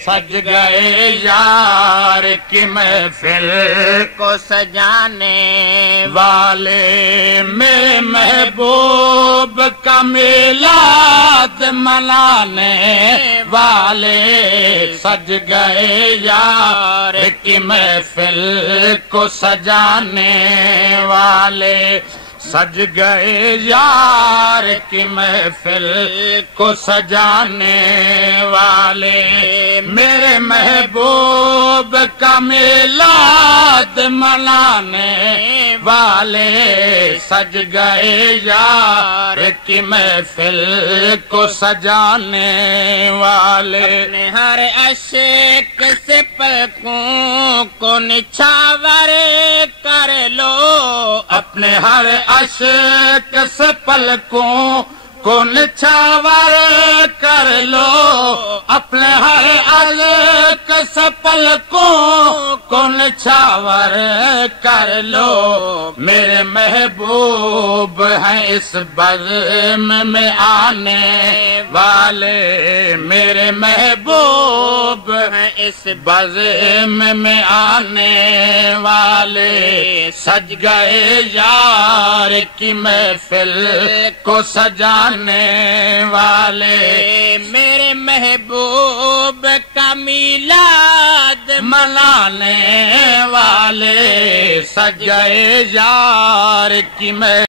سج گئے یار کی محفل کو سجانے والے میرے محبوب کا میلاد منانے والے سج گئے یار کی محفل کو سجانے والے سج گئے یار کی محفل کو سجانے والے میرے محبوب کا میلاد منانے والے سج گئے یار کی محفل کو سجانے والے اپنے ہر عشق سے پلکوں کو نچھاور کر لو اپنے ہر عشق سے پلکوں کو نچھاور کر لو اپنے ہر عشق سے پلکوں کو نچھاور کر لو میرے محبوب ہیں اس بزم میں آنے والے میرے محبوب ہیں اس بزم میں آنے والے سج گئے یار کی محفل کو سجانے والے میرے محبوب کا میلاد منانے والے سج گئے یار کی محفل